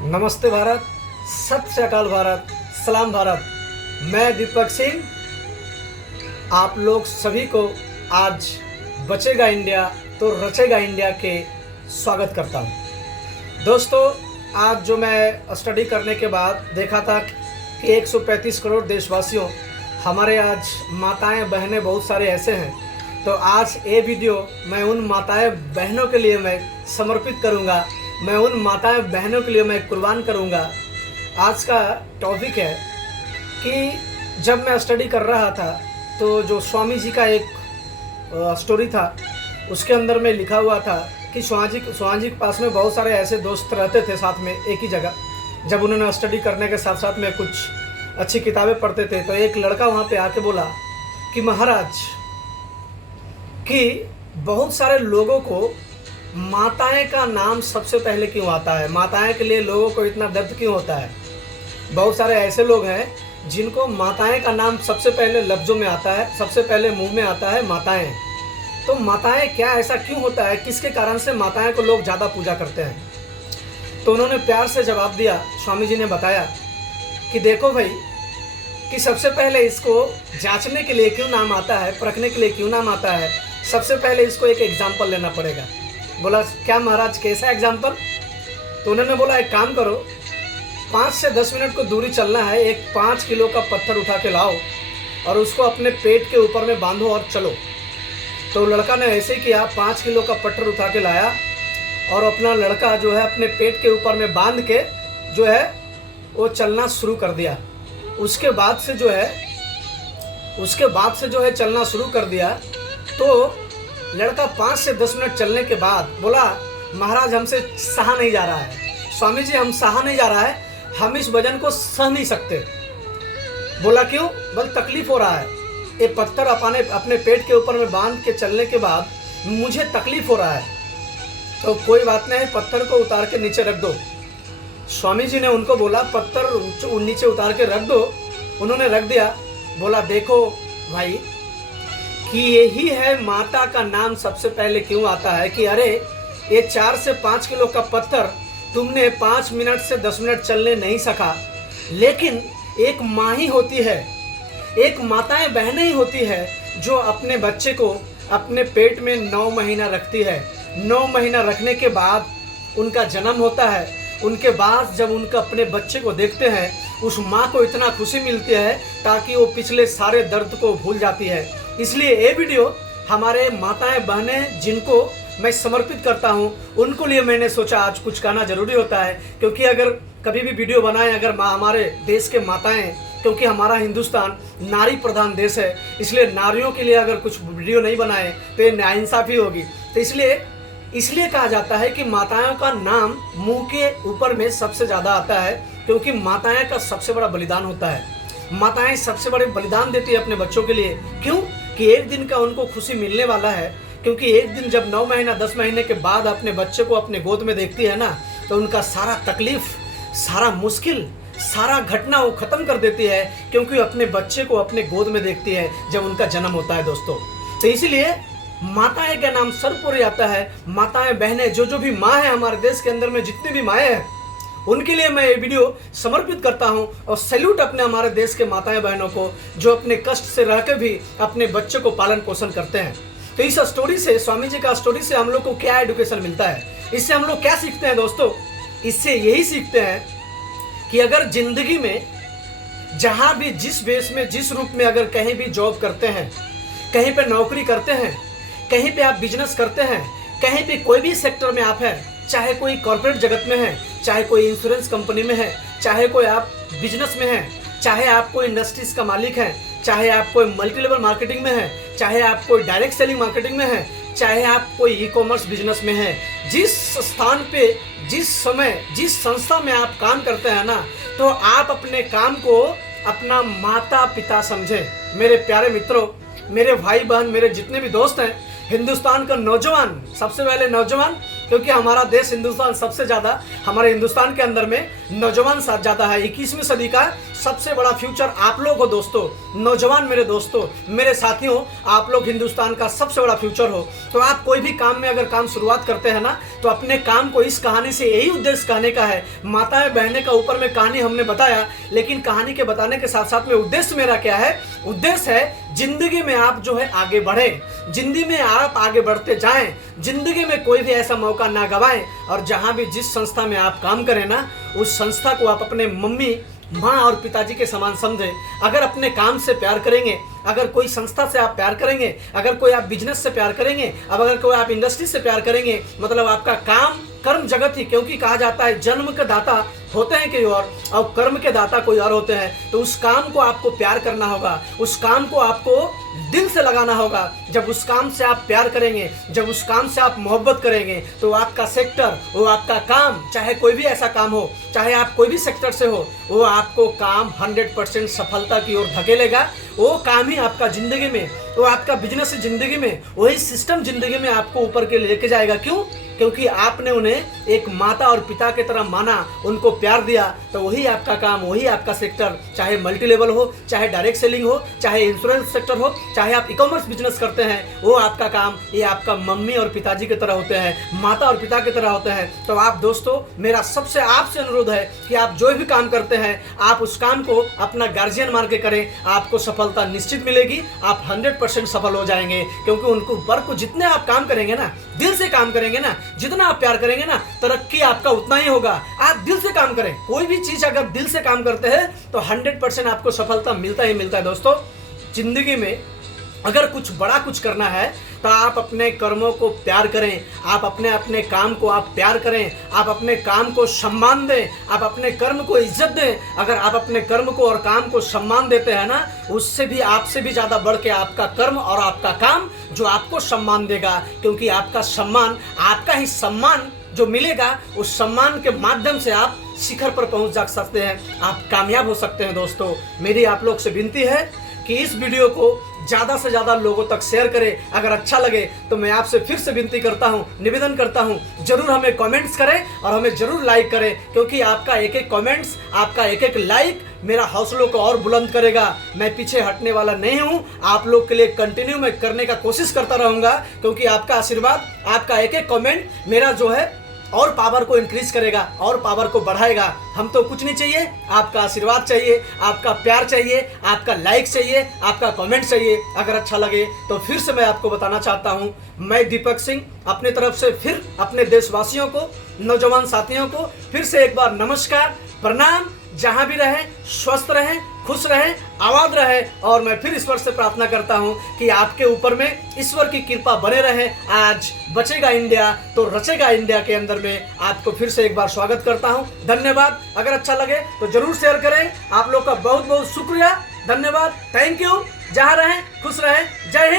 नमस्ते भारत, सत श्री अकाल भारत, सलाम भारत। मैं दीपक सिंह आप लोग सभी को आज बचेगा इंडिया तो रचेगा इंडिया के स्वागत करता हूँ। दोस्तों, आज जो मैं स्टडी करने के बाद देखा था कि 135 करोड़ देशवासियों, हमारे आज माताएं बहनें बहुत सारे ऐसे हैं, तो आज ये वीडियो मैं उन माताएं बहनों के लिए मैं समर्पित करूँगा। मैं उन माताएं बहनों के लिए मैं कुर्बान करूंगा। आज का टॉपिक है कि जब मैं स्टडी कर रहा था तो जो स्वामी जी का एक स्टोरी था, उसके अंदर में लिखा हुआ था कि स्वामी जी के पास में बहुत सारे ऐसे दोस्त रहते थे साथ में एक ही जगह। जब उन्होंने स्टडी करने के साथ साथ में कुछ अच्छी किताबें पढ़ते थे, तो एक लड़का वहाँ पे आके बोला कि महाराज, कि बहुत सारे लोगों को माताएं का नाम सबसे पहले क्यों आता है, माताएं के लिए लोगों को इतना दर्द क्यों होता है। बहुत सारे ऐसे लोग हैं जिनको माताएं का नाम सबसे पहले लफ्ज़ों में आता है, सबसे पहले मुंह में आता है माताएं। तो माताएं क्या, ऐसा क्यों होता है, किसके कारण से माताएं को लोग ज़्यादा पूजा करते हैं। तो उन्होंने प्यार से जवाब दिया। स्वामी जी ने बताया कि देखो भाई, कि सबसे पहले इसको जांचने के लिए क्यों नाम आता है, परखने के लिए क्यों नाम आता है, सबसे पहले इसको एक एग्जाम्पल लेना पड़ेगा। बोला क्या महाराज, कैसा एग्जाम्पल? तो उन्होंने बोला एक काम करो, 5 से 10 मिनट को दूरी चलना है, एक 5 किलो का पत्थर उठा के लाओ और उसको अपने पेट के ऊपर में बांधो और चलो। तो लड़का ने ऐसे ही किया, 5 किलो का पत्थर उठा के लाया और अपना लड़का जो है अपने पेट के ऊपर में बांध के जो है वो चलना शुरू कर दिया। उसके बाद से जो है चलना शुरू कर दिया। तो लड़का 5 से 10 मिनट चलने के बाद बोला, महाराज हमसे सहा नहीं जा रहा है, स्वामी जी हम सहा नहीं जा रहा है, हम इस वजन को सह नहीं सकते। बोला क्यों? बोल तकलीफ हो रहा है, ये पत्थर अपने पेट के ऊपर में बांध के चलने के बाद मुझे तकलीफ हो रहा है। तो कोई बात नहीं, पत्थर को उतार के नीचे रख दो। स्वामी जी ने उनको बोला पत्थर नीचे उतार के रख दो। उन्होंने रख दिया। बोला देखो भाई, कि यही है माता का नाम सबसे पहले क्यों आता है, कि अरे ये 4 से 5 किलो का पत्थर तुमने 5 मिनट से 10 मिनट चलने नहीं सका, लेकिन एक माँ ही होती है, एक माताएं बहनें ही होती है जो अपने बच्चे को अपने पेट में 9 महीना रखती है। 9 महीना रखने के बाद उनका जन्म होता है। उनके बाद जब उनका अपने बच्चे को देखते हैं, उस माँ को इतना खुशी मिलती है ताकि वो पिछले सारे दर्द को भूल जाती है। इसलिए ये वीडियो हमारे माताएं बहनें जिनको मैं समर्पित करता हूं, उनको लिए मैंने सोचा आज कुछ कहना जरूरी होता है। क्योंकि अगर कभी भी वीडियो बनाएं, अगर हमारे देश के माताएं, क्योंकि हमारा हिंदुस्तान नारी प्रधान देश है, इसलिए नारियों के लिए अगर कुछ वीडियो नहीं बनाए तो ये नाइंसाफ़ी होगी। तो इसलिए कहा जाता है कि माताओं का नाम मुंह के ऊपर में सबसे ज़्यादा आता है, क्योंकि माताएं का सबसे बड़ा बलिदान होता है। माताएं सबसे बड़े बलिदान देती है अपने बच्चों के लिए। क्यों? कि एक दिन का उनको खुशी मिलने वाला है। क्योंकि एक दिन जब 9 महीना 10 महीने के बाद अपने बच्चे को अपने गोद में देखती है ना, तो उनका सारा तकलीफ, सारा मुश्किल, सारा घटना वो ख़त्म कर देती है, क्योंकि अपने बच्चे को अपने गोद में देखती है जब उनका जन्म होता है दोस्तों। तो इसीलिए माताएं का नाम सर्वोपरि आता है। माताएं बहनें, जो भी माँ है हमारे देश के अंदर में, जितनी भी माएँ हैं, उनके लिए मैं ये वीडियो समर्पित करता हूं और सैल्यूट अपने हमारे देश के माताएं बहनों को, जो अपने कष्ट से रह के भी अपने बच्चों को पालन पोषण करते हैं। तो इस स्टोरी से, स्वामी जी का स्टोरी से हम लोग को क्या एडुकेशन मिलता है, इससे हम लोग क्या सीखते हैं दोस्तों? इससे यही सीखते हैं कि अगर जिंदगी में जहां भी, जिस बेस में, जिस रूप में, अगर कहीं भी जॉब करते हैं, कहीं पे नौकरी करते हैं, कहीं पे आप बिजनेस करते हैं, कहीं पे कोई भी सेक्टर में आप हैं, चाहे कोई कॉर्पोरेट जगत में है, चाहे कोई इंश्योरेंस कंपनी में है, चाहे कोई आप बिजनेस में है, चाहे आप कोई इंडस्ट्रीज का मालिक है, चाहे आप कोई मल्टी लेवल मार्केटिंग में है, चाहे आप कोई डायरेक्ट सेलिंग मार्केटिंग में है, चाहे आप कोई ई कॉमर्स बिजनेस में है, जिस स्थान पे, जिस समय, जिस संस्था में आप काम करते हैं ना, तो आप अपने काम को अपना माता पिता समझें। मेरे प्यारे मित्रों, मेरे भाई बहन, मेरे जितने भी दोस्त हैं, हिंदुस्तान का नौजवान, सबसे पहले नौजवान, क्योंकि हमारा देश हिंदुस्तान सबसे ज़्यादा, हमारे हिंदुस्तान के अंदर में नौजवान ज़्यादा है। 21वीं सदी का सबसे बड़ा फ्यूचर आप लोग हो दोस्तों, नौजवान मेरे दोस्तों, मेरे साथियों, आप लोग हिंदुस्तान का सबसे बड़ा फ्यूचर हो। तो आप कोई भी काम में अगर काम शुरुआत करते हैं ना, तो अपने काम को इस कहानी से यही उद्देश्य कहने का है। माताएं बहनें का ऊपर में कहानी हमने बताया, लेकिन कहानी के बताने के साथ साथ में उद्देश्य मेरा क्या है? उद्देश्य है जिंदगी में आप जो है आगे बढ़े, जिंदगी में आप आगे बढ़ते जाएं, जिंदगी में कोई भी ऐसा मौका ना गवाएं। और जहां भी जिस संस्था में आप काम करें ना, उस संस्था को आप अपने मम्मी माँ और पिताजी के समान समझें। अगर अपने काम से प्यार करेंगे, अगर कोई संस्था से आप प्यार करेंगे, अगर कोई आप बिजनेस से प्यार करेंगे, अब अगर कोई आप इंडस्ट्री से प्यार करेंगे, मतलब आपका काम कर्म जगत ही, क्योंकि कहा जाता है जन्म के दाता होते हैं कोई और कर्म के दाता कोई और होते हैं। तो उस काम को आपको प्यार करना होगा, उस काम को आपको दिल से लगाना होगा। जब उस काम से आप प्यार करेंगे, जब उस काम से आप मोहब्बत करेंगे, तो आपका सेक्टर, वो आपका काम, चाहे कोई भी ऐसा काम हो, चाहे आप कोई भी सेक्टर से हो, वो आपको काम 100% सफलता की ओर धकेलेगा। वो काम ही आपका जिंदगी में, वो आपका बिजनेस जिंदगी में, वही सिस्टम जिंदगी में आपको ऊपर के लेके जाएगा। क्यों? क्योंकि आपने उन्हें एक माता और पिता की तरह माना, उनको प्यार दिया। तो वही आपका काम, वही आपका सेक्टर, चाहे मल्टी लेवल हो, चाहे डायरेक्ट सेलिंग हो, चाहे इंश्योरेंस सेक्टर हो, चाहे आप ई-कॉमर्स बिजनेस करते हैं, वो आपका काम, ये आपका मम्मी और पिताजी की तरह होते हैं, माता और पिता की तरह होते हैं। तो आप दोस्तों, मेरा सबसे आपसे अनुरोध है कि आप जो भी काम करते हैं, आप उस काम को अपना गार्जियन मान के करें, आपको सफलता निश्चित मिलेगी। आप 100% सफल हो जाएंगे, क्योंकि उनको ऊपर को जितने आप काम करेंगे ना, दिल से काम करेंगे ना, जितना आप प्यार करेंगे ना, तरक्की आपका उतना ही होगा। आप दिल से काम करें, कोई भी चीज अगर दिल से काम करते हैं तो 100% आपको सफलता मिलता ही मिलता है। दोस्तों, जिंदगी में अगर कुछ बड़ा कुछ करना है, तो आप अपने कर्मों को प्यार करें, आप अपने काम को आप प्यार करें, आप अपने काम को सम्मान दें, आप अपने कर्म को इज्जत दें। अगर आप अपने कर्म को और काम को सम्मान देते हैं ना, उससे भी आपसे भी ज़्यादा बढ़ के आपका कर्म और आपका काम जो आपको सम्मान देगा। क्योंकि आपका सम्मान, आपका ही सम्मान जो मिलेगा, उस सम्मान के माध्यम से आप शिखर पर पहुंच जा सकते हैं, आप कामयाब हो सकते हैं। दोस्तों, मेरी आप लोग से विनती है कि इस वीडियो को ज़्यादा से ज़्यादा लोगों तक शेयर करें। अगर अच्छा लगे तो मैं आपसे फिर से विनती करता हूं, निवेदन करता हूं, जरूर हमें कमेंट्स करें और हमें जरूर लाइक करें, क्योंकि आपका एक एक कमेंट्स, आपका एक एक लाइक मेरा हौसलों को और बुलंद करेगा। मैं पीछे हटने वाला नहीं हूं, आप लोग के लिए कंटिन्यू मैं करने का कोशिश करता रहूँगा, क्योंकि आपका आशीर्वाद, आपका एक एक कमेंट मेरा जो है और पावर को इंक्रीज करेगा और पावर को बढ़ाएगा। हम तो कुछ नहीं चाहिए, आपका आशीर्वाद चाहिए, आपका प्यार चाहिए, आपका लाइक चाहिए, आपका कमेंट चाहिए। अगर अच्छा लगे तो फिर से मैं आपको बताना चाहता हूं, मैं दीपक सिंह अपनी तरफ से फिर अपने देशवासियों को, नौजवान साथियों को फिर से एक बार नमस्कार, प्रणाम। जहां भी रहें, स्वस्थ रहें, खुश रहें, आबाद रहे। और मैं फिर ईश्वर से प्रार्थना करता हूं कि आपके ऊपर में ईश्वर की कृपा बने रहे। आज बचेगा इंडिया तो रचेगा इंडिया के अंदर में आपको फिर से एक बार स्वागत करता हूं। धन्यवाद। अगर अच्छा लगे तो जरूर शेयर करें। आप लोग का बहुत बहुत शुक्रिया, धन्यवाद, थैंक यू। जहां रहें खुश रहें। जय हिंद।